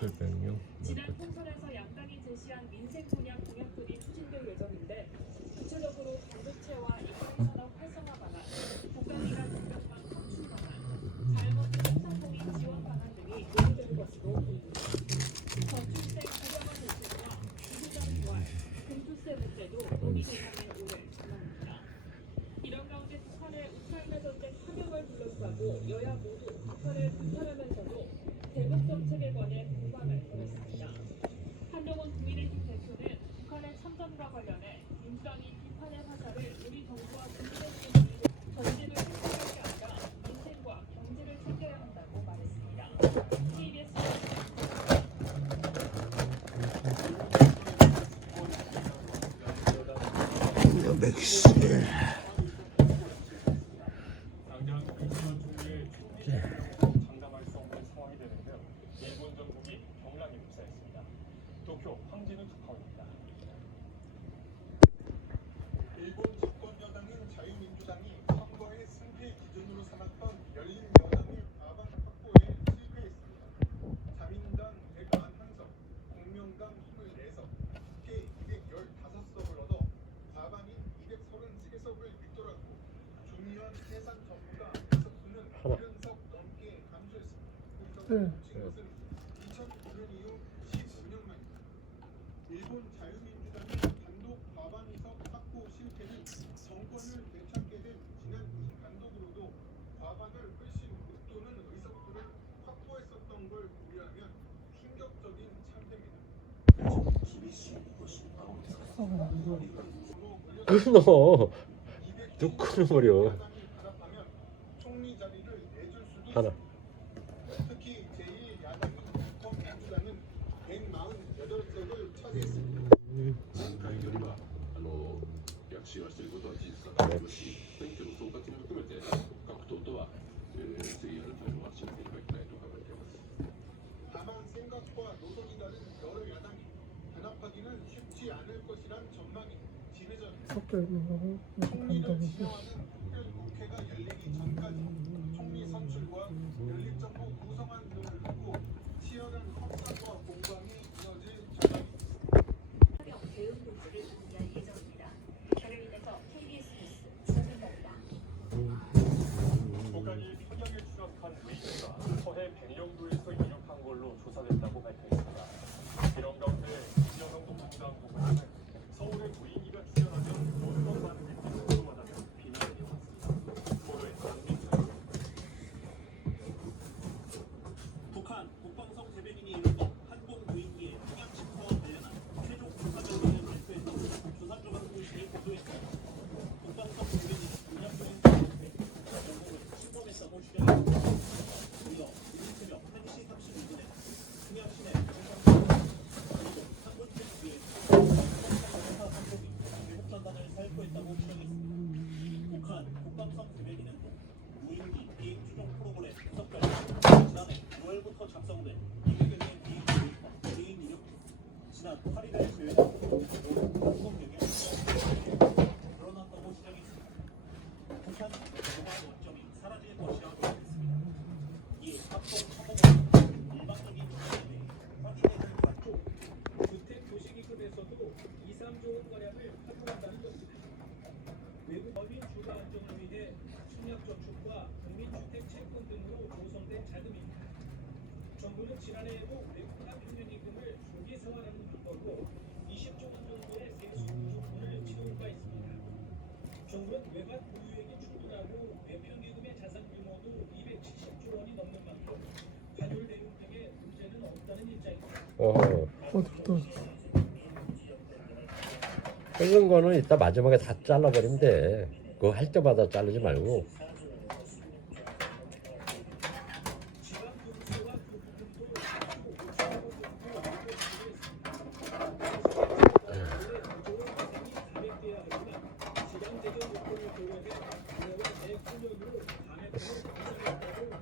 700명. 지난 총선에서 양당이 제시한 민생 분야 공약들이 추진될 예정인데 구체적으로 반도체와 이권 산업 활성화 방안, 국가기관 공격망 건축 방안, 자영업자 소상공인 지원 방안 등이 논의될 것으로 보입니다. 저출생 고령화 대책과 기후변 부활, 금투세 문제도 논의 대상에 오를 전망입니다. 이런 가운데 북한의 우크라이나 전쟁 파격을 둘러싸고 여야 모두 북한을 비판하면서도 대북 정책에 관해 공방을 벌였습니다. 한동훈 국민의힘 대표는 북한의 참전과 관련해 민주당이 비판의 화살을 우리 정부와 국민의힘에 돌리고 전쟁을 실패할 게 아니라 민생과 경제를 챙겨야 한다고 말했습니다. KBS 맥스. 도쿄 황진우 특파원입니다. 일본 집권 여당인 자유민주당이 선거의 승패 기준으로 삼았던 열린 여당의 과반 확보에 실패했습니다. 자민당 191석, 공명당 24석, 합계 215석을 얻어 과반인 233석을 윗돌았고 중의원 해산 정부가 의석수는 70석 넘게 감소했습니다. 것은 2009년 이후 15년 만입니다. 일본 자유민주당이 단독 과반 의석 확보 실패는 정권을 되찾게 된 지난 단독으로도 과반을 훨씬 웃도는 의석수를 확보했었던 걸 고려하면 충격적인 참패입니다. 끊어. 뚝 끊어버려. 총리 자리를 내줄 수도 하나. 있습니다. 특히 제1야당인 민주당은 148석을 차지했습니다. 躍進はしていることは事実だと思いますし、選挙の総括も含めて各党とは次やるというのはしなければいけないと考えています。 다만 생각과 노선이 다른 여러 야당이 단합하기는 쉽지 않을 것이란 전망이 지배적입니다. 총리를 지명하는 특별국회가 열리기 전까지 총리 선출과 연립정부 구성안 등을 두고 치열한 협상과 공방이 이어질 전망입니다. 파병 대응 문제를 논의할 예정입니다. 결의에서 KBS 뉴스 조민입니다. 북한이 평양에 추락한 의기가 서해 백령도에서 이륙한 걸로 조사됐다고 발표했습니다. 이런 가운데 김정은 국무장 부부장은 서울에 무인기가 출현하면 어떤 반응이 궁금하다며 비난을 해왔습니다. 보도에 강민수입니다. 북한 국방성 대변인이 이르고 한국 무인기의 평양 침투와 관련한 최종 조사 결과를 발표했다고 조선조선 통신이 보도했습니다. 국방성 대변인은 운영적인 상황에 영국을 침범했다고 주장했습니다. 무려 오늘 새벽 1시 32분에 평양 시내 그리고 한군층 뒤에 국방성 한국이 외국 전단을 살포했다고 주장했습니다. 북한 국방성 대변인은 또 무인기 비행 추종 프로그램 분석별 지난해 9월부터 작성된 200여 개의 비행 계획과 비행 이력 중 지난 8일에 제외한 항공력에 드러났다고 주장했습니다. 북한 공항 원점이 사라질 것이라고 밝혔습니다. 이에 합동 참모본은 일반적인 조사에 대해 확인되지 않고 주택 도시기금에서도 2, 3조 원 가량을 확보한다는 것입니다. 외국 법인 주거 안정을 위해 청약저축과 국민주택 채권 등으로 조성된 자금입니다. 정부는 지난해에도 외국납 평균기금을 조기 상환하는 방법으로 20조 원 정도의 세수 구조분을 지도한 바 있습니다. 정부는 외환 보유액이 충분하고 외평기금의 자산 규모도 270조 원이 넘는 만큼 환율 대응 등의 문제는 없다는 입장입니다. 끓는 거는 이따 마지막에 다 잘라버리면 돼. 그거 할 때마다 자르지 말고.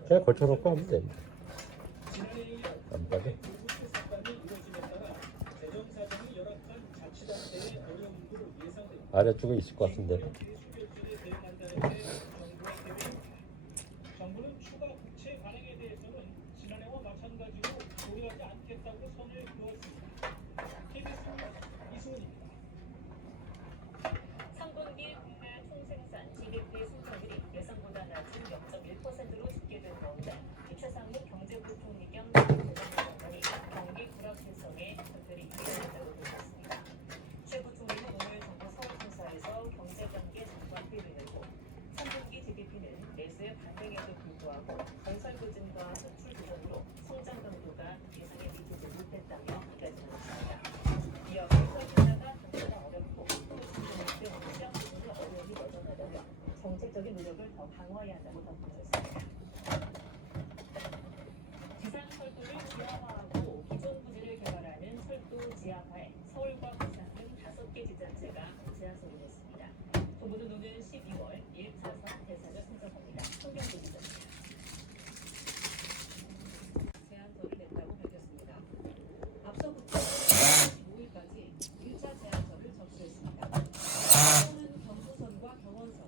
그냥 걸쳐놓고 하면 돼. 안 빠져. 아래쪽에 있을 것 같은데. 정부는 추가 국채 발행에 대해서는 지난해와 마찬가지로 고려하지 않겠다. 하겠다고 선을 그었습니다. KBS 뉴스 이소은입니다. 3분기 국내 총생산 GDP 성장률이 예상보다 낮은 0.1%로 집계된 가운데 최상무 경제부총리 겸 장관이 경기 불확 해석에 특별히 기대한다고 밝혔습니다. 최 부총리는 오늘 정부 사업청사에서 경제관계 장관 회의를 열고 3분기 GDP는 내수의 반등에도 불구하고 건설 부진과 전출 부진으로 성장 강도가 예상에 미치지 못했다며 말씀하셨습니다. 이어 건설 분야가 경제가 어렵고 등 시장 부분의 어려움이 여전하다며 정책적인 노력을 더 강화해야 한다고 덧붙였습니다. 지상 철도를 지하화하고 기존 부지를 개발하는 철도 지하화에 서울과 부산 등 5개 지자체가 제안서를 냈습니다. 정부는 오는 12월 1차선 대상을 선정합니다. 송경수 기자입니다. 제안서를 냈다고 밝혔습니다. 앞서 국토부는 15일까지 1차 제안서를 접수했습니다. 서울은 경부선과 경원선,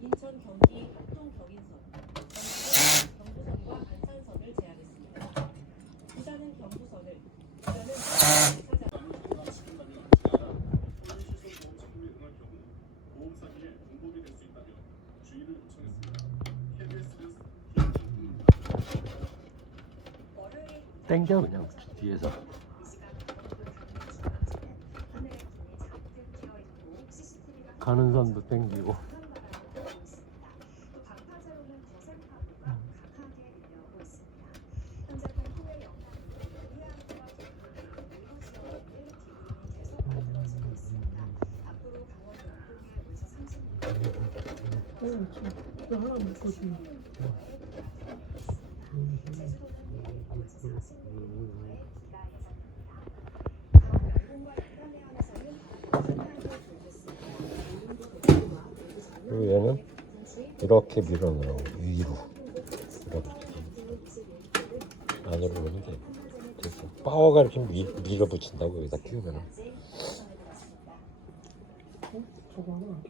인천 경기 합동 경인선, 경기도는 경부선과 안산선을 제안했습니다. 부산은 경부선을, 부산은 보험 사기에 공범이 될 수 있다며 주의를 요청했습니다. KBS 뉴스 월요일 땡겨 그냥 뒤에서. 가는 선도 땡기고. 그리고 얘는 이렇게 밀어넣어 위로 이렇게 안으로 넣는 게 됐어. 파워가 이렇게 밀어붙인다고 여기다 끼우면.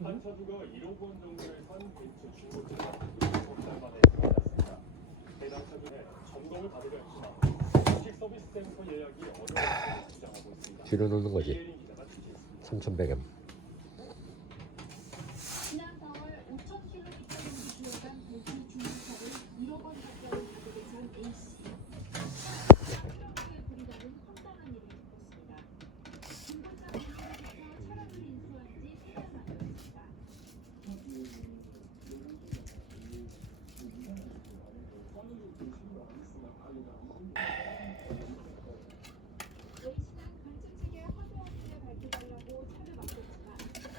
한 차주가 1억 원 정도에 산 벤츠 중고차 석달 만에 나왔습니다. 해당 차주는 점검을 받으려 했지만 주식 서비스 센터 예약이 어려웠다고 주장하고 있습니다. 뒤로 넣는 거지. 이혜린 기자가 취재했습니다. 3,100M. 지난 4월 5,000km 정도 주행한 벤츠 중고차를 1억 원 가까이 가격에 산 A씨. 트럭에 불이 나는 황당한 일이 있었습니다. 중고차 공장에서 차량을 인수한 지 3년 만이었습니다. A씨는 벤츠 측에 화재 원인을 밝혀달라고 차를 맡겼지만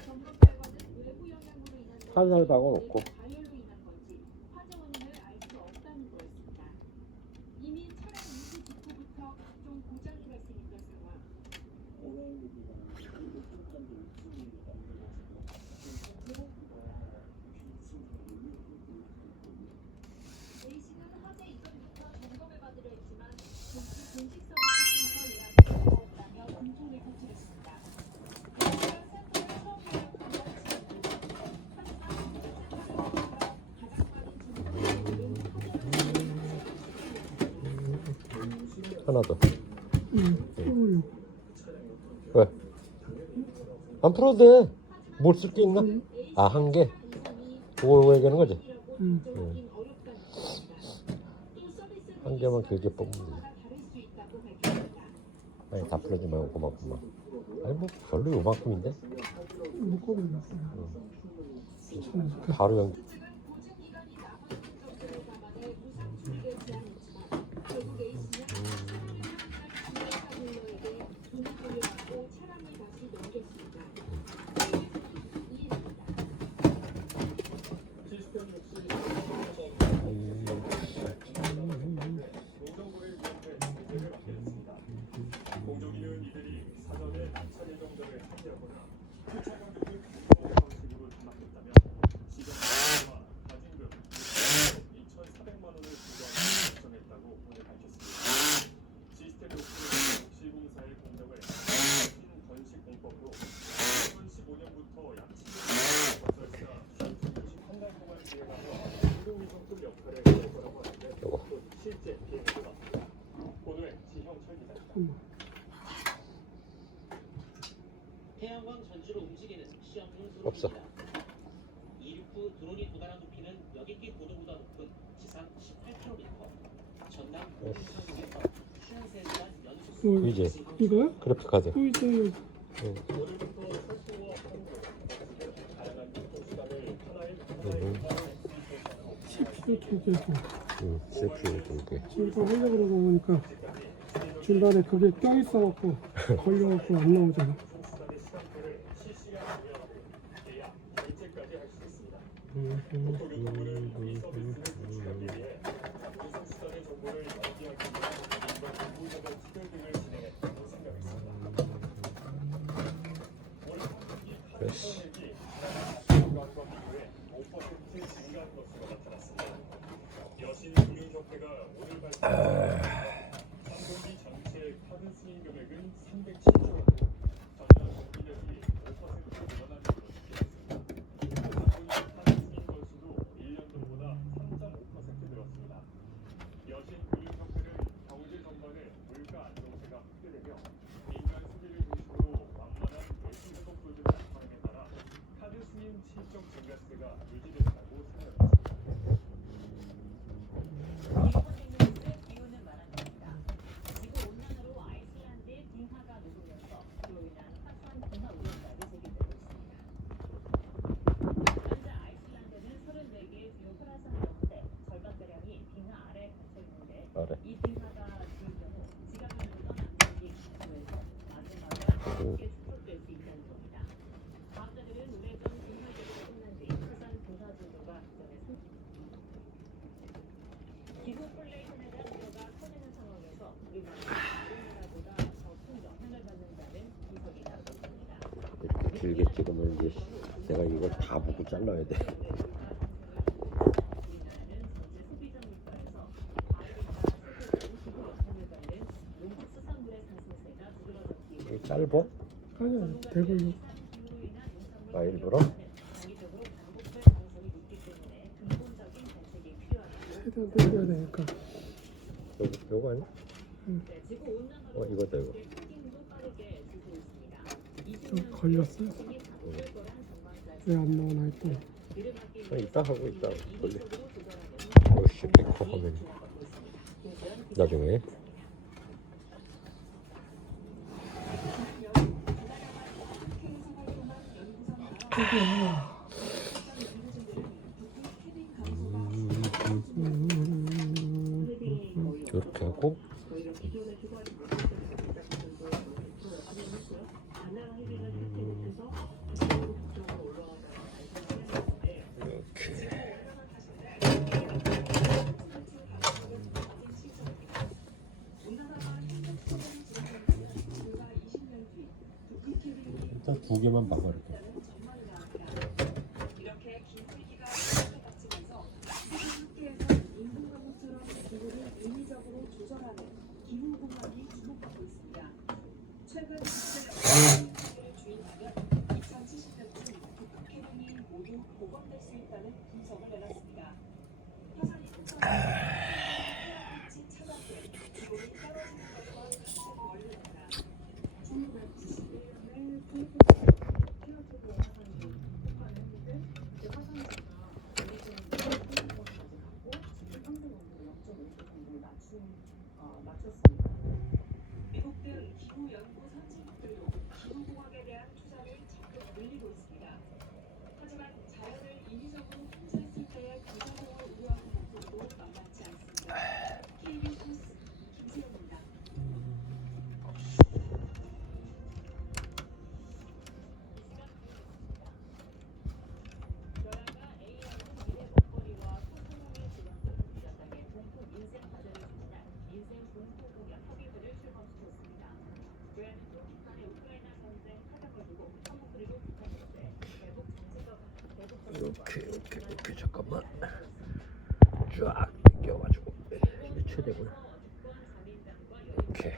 점검 결과는 외부 영향으로 인한 살살 박아놓고. 가열로 인한 건지 화재 원인을 알 수 없다는 거였습니다. 이미 차량 인수 직후부터 각종 고장이 발생했던 상황. A씨는 화재 이전부터 점검을 받으려 했지만 벤츠 공식 서비스 센터 예약이 어려웠다며 공청을 호출했습니다. A씨가 센터를 처음 예약한 건 지난주. 하지만 공식 센터를 가장 많은 하나 더. 왜? 안 풀어도 돼. 뭘 쓸 게 있나? 아, 한 개? 그걸 얘기하는 거지? 한 개만 길게 뽑으면 되지. 아니, 다 풀어지 말고 고맙구만. 아니, 뭐, 별로 요만큼인데? 바로 연결. 측은 보증 기간이 남아있는 점수를 감안해 무상 출입을 제안했지만 결국 A씨는 중고차 딜러에게 돈을 돌려받고 차량을 다시 넘겼습니다. 이해입니다. 공정거래위원회 문제를 맡겼습니다. 공정위는 이들이 사전에 낙찰 예정자를 삭제하거나 표창 가격을 비교하는 방식으로 담합했다며 시장 태양광 전지로 움직이는 시험용 없어. 드론입니다. 이륙 후 드론이 도달한 높이는 여객기 고도보다 높은 지상 18km. 전남 공상국에서 53시간 연속 보이지? 이거야? 그래픽 카드. 보이죠? 여기. 오늘부터 설수와 항공, 다양한 교통수단을 하나의 CPU 두 개고. CPU 두 개. 지금 하려고 그러고 보니까 중간에 그게 껴있어갖고 걸려갖고 안 나오잖아. 교통수단의 시간표를 실시간 조회하고 예약, 결제까지 할 수 있습니다. 음. 도쿄교통부는 이 서비스를 구축하기 위해 운송수단의 정보를 연기하기 위한 민간 정보자본 투표 등을 진행했다고 생각했습니다. 올 상반기 카드 소액이 지난 4년간과 비교해 5% 증가한 것으로 나타났습니다. 여신금융협회가 오늘 발표한 3분기 전체 카드 수익 금액은 307조 원, 전년 동기 대비 5% 늘어난 걸로 집계됐습니다. 3분기 카드 수익 건수도 1년 전보다 3.5% 늘었습니다. 여신금융협회는 경제 전반에 물가 안정세가 확대되며 민간 소비를 중심으로 완만한 외식 회복 소득 나타남에 따라 카드 수익 실적 증가세가 유지된다고 설명했습니다. 기후는 말합니다. 지구 온난화로 아이슬란드의 빙하가 녹으면서 그로 인한 화산 빙하 우려까지 제기되고 있습니다. 현재 아이슬란드는 34개의 주요 활화산 가운데 절반가량이 빙하 아래에 갇혀 있는데 아래. 이 빙하가 질 경우 지각을 떠난 남기 기후에서 마그마가 쉽게 축적될 수 있다는 겁니다. 과학자들은 오래전 빙하 제거가 끝난 뒤 화산 빙하 정도가 전에 기후 플레이션에 대한 우려가 커지는 상황에서 우리나라가 다른 나라보다 더 큰 영향을 받는다는 분석이 나오고 있습니다. 이렇게 길게 찍으면 이제 내가 이걸 다 보고 잘라야 돼. 우리나라는 전체 소비자 물가에서 과일과 세계적인 기후 영향을 받는 농축수산물의 상승세가 두드러졌기에 이게 짧어? 아니야, 되고 있는. 아, 일부러? 장기적으로 반복될 가능성이 높기 때문에 근본적인 대책이 필요하다고 최대한 당겨야 되니까. 요거 아니야? 네, 지구 온난화로 이거다 이거. 크기도 빠르게 줄고 있습니다. 좀 걸렸어요. 왜 안 나오나 했더니. 이따 하고 이따 돌려. 어씨 백호 화면. 나중에. 이렇게 하고. 이렇게. 일단 두 개만 막아 이렇게. 이렇게 긴 세기가 닥치면서 세계 함께해서 인공광목처럼 기후를 인위적으로 조절하는 기후공학이 주목받고 있습니다. 최근 국제 주의하면 2070년쯤 북극 해빙이 모두 복원될 수 있다는 분석을 내놨습니다. 화산이 햇빛이 차갑게 지구를 떨어지는 것과 같은 원리입니다. 1991년에 키오토도 화산이 폭발했는데 그 화산재가 원래적으로 한국까지 갔고 지금 평균 온도 0.5도 정도를 맞췄습니다. 미국 등 기후 연구 선진국들도 기후공학에 대한 투자를 적극 늘리고 있습니다. 하지만 자연을 인위적으로 통제했을 때의 부작용을 우려하는 목소리도 만만치 않습니다. KBS 뉴스 김세영입니다. 여야가 AI는 미래 먹거리와 소통의 지원을 비롯하게 공포 민생 과제를 추진한 민생 공포 공약 협의회를 출범시켰습니다. 여야는 또 북한의 우크라이나 전쟁 타격을 두고 한국그리고 북한 문제, 대북 정책과 관한 이렇게 잠깐만 쫙 당겨가지고 이게 최대구나. 이렇게.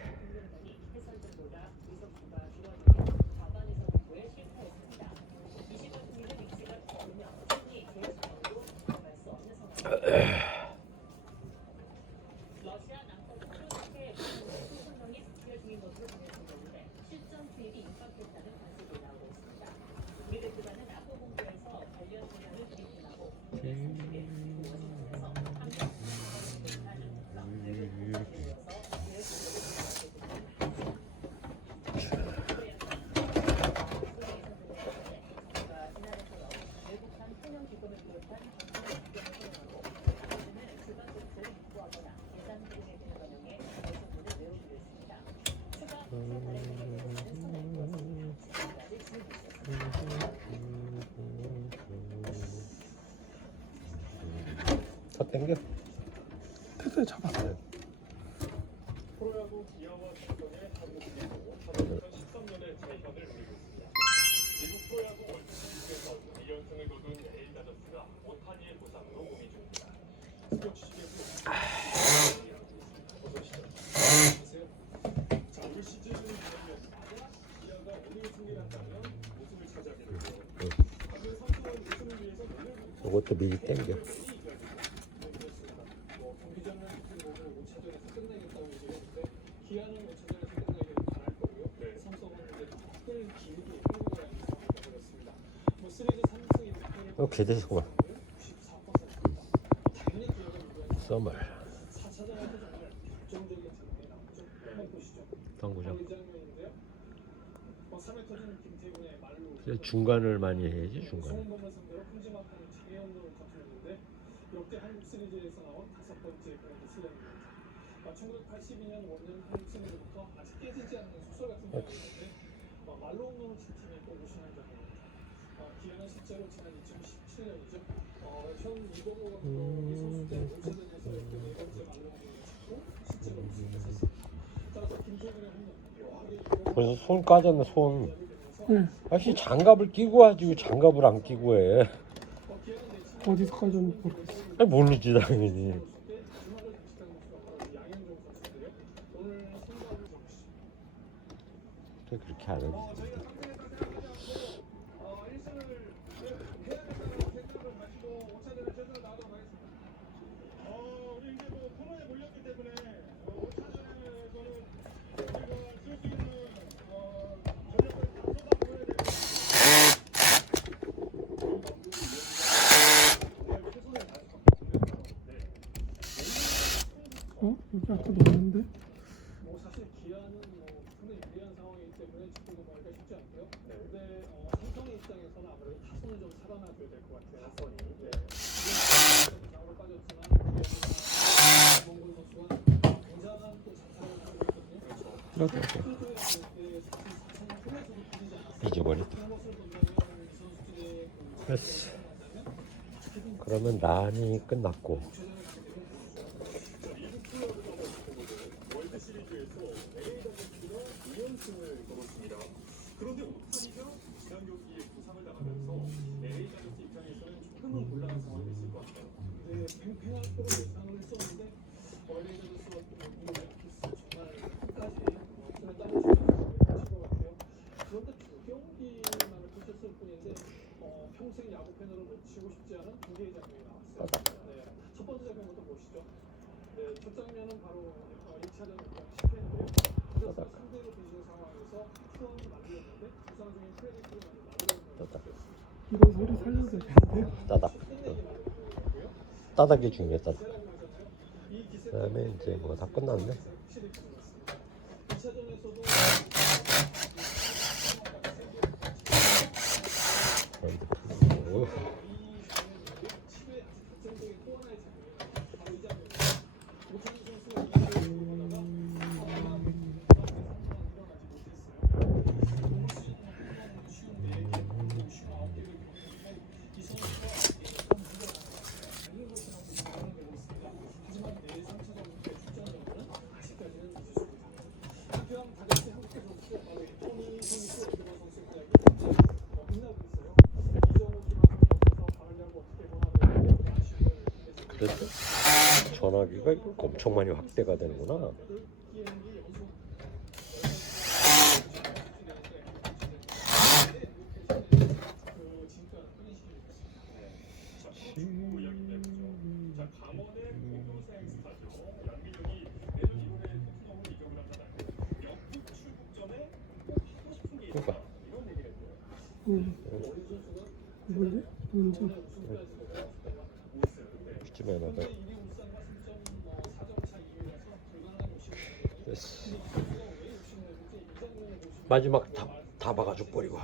해설들보다 의석수가 줄어들며 과반에서 공부에 실패했습니다. 이시간 국민의 위치가 좁으며 충분히 제수적으로 들어갈 수 없는 상황입니다. 러시아 남서부 크루스크의 소선령이 집결 중에 더 당겨. 됐어요. 잡았어요. 프로야구 기아와 삼성의 한국 시리즈 2013년에 재현을 노리고 있습니다. 미국 프로야구 월드시리즈에서 2연승을 거둔 LA 다저스가 오타니의 부상으로 고민 중입니다. 승격 주식에서 어서 오시죠. 자, 올 시즌 기아가 오늘 승리를 한다면 우승을 차지하게 되고요. 반면 삼성은 우승을 위해서 오늘 이것도 미리 당겨. 경기장은 오늘 5차전에서 끝내겠다고 얘기했는데 기아는 5차전에서 끝내길 바랄 거고요. 삼성은 이제 큰 기회도 끌고 가는 상황이 되었습니다. 뭐 시리즈 3승 1패를 기대했구만. 94%입니다. 당연히 기아가 이겨야 썸을 4차전에서 정말 결정적인 장면이 나오죠. 한번 보시죠. 당구장. 이 장면인데요. 3회 터지는 김태균의 말로 중간을 많이 해야지 중간. 송범을 상대로 큼지막한 장애연도를 거쳤는데 역대 한국 시리즈에서 나온 5번째 그랜드 슬램입니다. 1982년 원년 한국 시리즈부터 아직 깨지지 않는 소설 같은 경우인데 말로 홈런을 친 팀이 꼭 우승한 경우입니다. 기아는 실제로 지난 2017년이죠. 현 이범호 감독이 선수 때 올시즌에서 역대 4번째 말로 홈런을 쳤고 실제로 우승했었습니다. 따라서 김태균의 홈런 묘하게 그래서 손 까졌네 손. 네. 아씨 장갑을 끼고 하지 왜 장갑을 안 끼고 해. 어디서까지 모르겠어요. 아니 모르지 당연히. 또 그렇게 안 해. 우리 이제 뭐 코너에 몰렸기 때문에 5차전에서는 우리가 쓸수 있는 전력을 다 쏟아부어야 되고 여기 아까 넣었는데? 뭐 사실 기아는 뭐 상당히 유리한 상황이기 때문에 직구도 보기가 쉽지 않고요. 근데 삼성의 입장에서는 아무래도 타선을 좀 살아나줘야 될 것 같아요. 타선이. 부상으로 빠졌지만 김봉근 선수가 굉장한 또 장타를 하고 있거든요. 잊어버렸다. 됐어. 그러면 난이 끝났고. 그런데 오타니가 지난 경기에 부상을 당하면서 LA 다저스 입장에서는 조금은 곤란한 상황이 있을 것 같아요. 근데 팽팽할 거로 예상을 했었는데 LA 다저스가 정말 끝까지 손에 땀을 쥐면서 것 같아요. 그런데 두 경기만을 펼쳤을 뿐인데 평생 야구 팬으로 놓치고 싶지 않은 두 개의 장면이 나왔어요. 네, 첫 번째 장면부터 보시죠. 네, 첫 장면은 바로 1차전 10회인데요. 그래서 상대로 뒤진 상황에서 투원 만들었는데 부상 중인 크레디트를 만들었습니다. 이런 소리 살려도 되겠는데? 따닥. 따닥이 중요해 따닥. 그다음에 이제 뭐 다 끝났네. 2차전에서도 오. 그래서 전화기가 엄청 많이 확대가 되는구나. 강원의 고교생 스타죠. 양민혁이 내년 2월에 토트넘을 이적을 한다는 영국 출국 전에 꼭 하고 싶은 게 있다. 이런 얘기를 했고요. 뭐지? 뭔지? 이쯤에 나가. 됐어. 마지막 다 박아줘 버리고.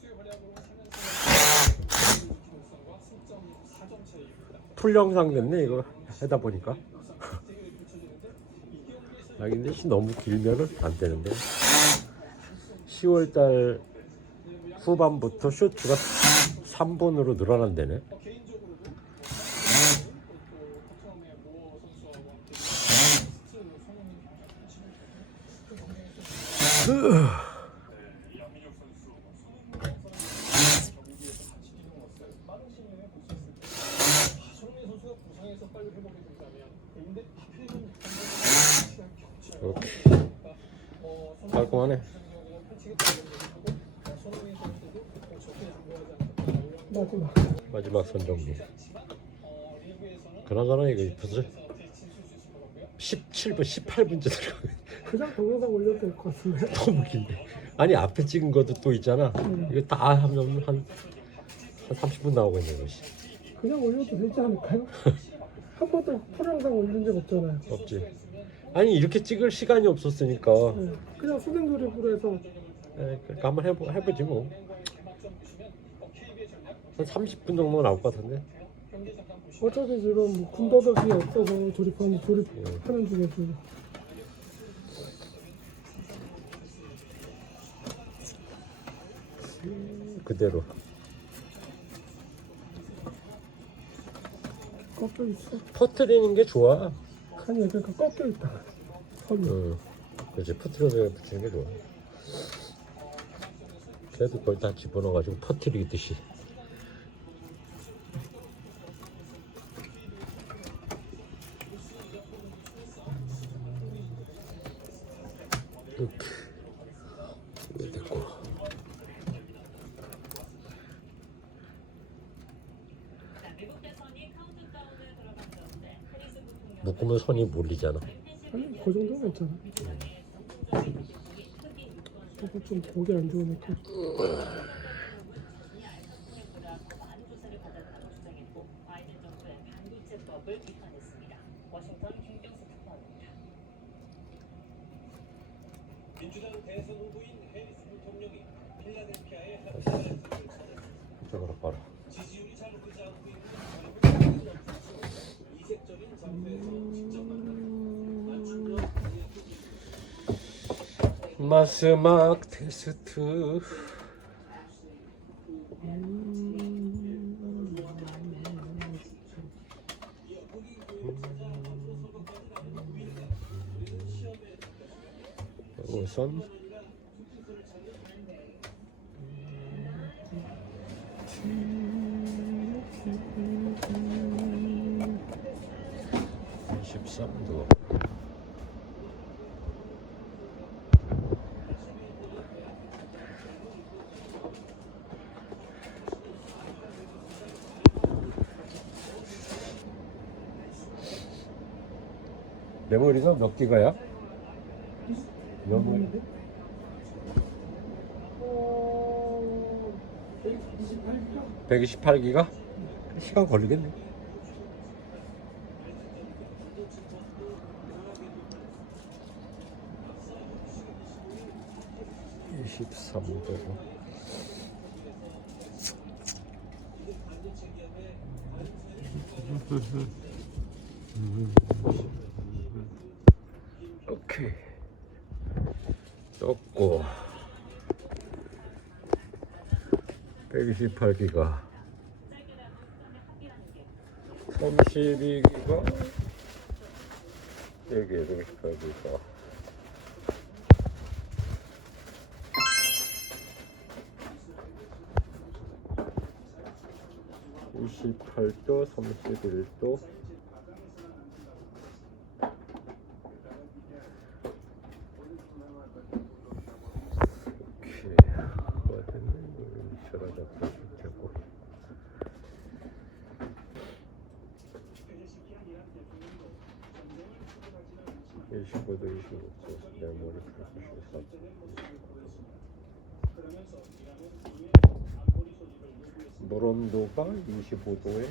선수의 활약으로 3연승을 울산과 승점 4점 차이. 풀 영상 됐네 이거 하다 보니까. 아 근데 너무 길면은 안 되는데. 10월달 후반부터 쇼트가 3분으로 늘어난다네. 개인적으로도 토트넘의 모 선수하고 함께 스틸 손흥민 양민혁 선수, 경기에서 같이 뛰어왔어요. 빠른 시간에 볼 수 있을 때 손흥민 선수가 부상에서 빨리 회복이 된다면 근데 하필이면 이렇게 깔끔하네. 마지막 선정리. 그나저나 이거 벌써 17분, 18분째 들어가면 그냥 동영상 올려도 될 것 같은데. 너무 긴데. 아니 앞에 찍은 것도 또 있잖아. 이거 다 하면 한 30분 나오겠네 이것이. 그냥 올려도 되지 않을까요? 한 번도 풀영상 올린 적 없잖아요. 없지. 아니 이렇게 찍을 시간이 없었으니까. 네. 그냥 수능 조립으로 해서 그러니까 한번 해보지 뭐. 한 30분 정도 나올 것 같은데. 어차피 지금 뭐 군더더기 없어서 조립하는 중이죠. 그대로. 꺾여 있어. 퍼뜨리는 게 좋아. 아니 그러니까 꺾여 있다. 선이. 그렇지. 퍼뜨려서 붙이는 게 좋아. 그래도 그걸 다 집어넣어가지고 퍼뜨리듯이. 이렇게 이게 됐고. 미국 대선이 카운트다운에 들어간 가운데 해리스 부통령 묶으면 손이 몰리잖아. 아니 그 정도는 괜찮아. 저거 좀 보기 안 좋으니까. 많은 조사를 받았다고 주장했고 바이든 정부의 반부채법을 비판했습니다. 워싱턴 김경수 특파원입니다. 민주당 대선 후보인 해리스 부통령이 필라델피아의 한 시간을 저거로 봐라. 지지율이 잘 오르지 않고 있는 이색적인 장소에서 직접 마지막 테스트. 우선 (23도) 메모리가 몇 기가야? 메모리 128기가? 시간 걸리겠네. (23도) 오케이. 떴고 128기가 32기가 여기 128기가 28도 31도 되고 25도 26도 메모리 83 물 온도가 25도에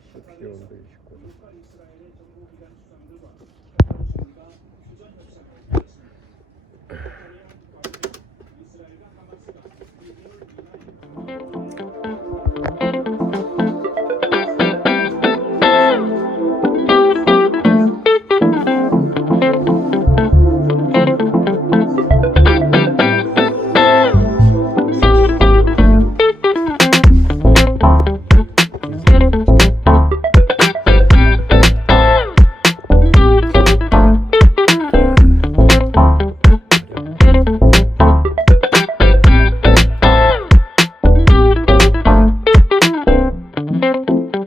CPU 온도 29도 네.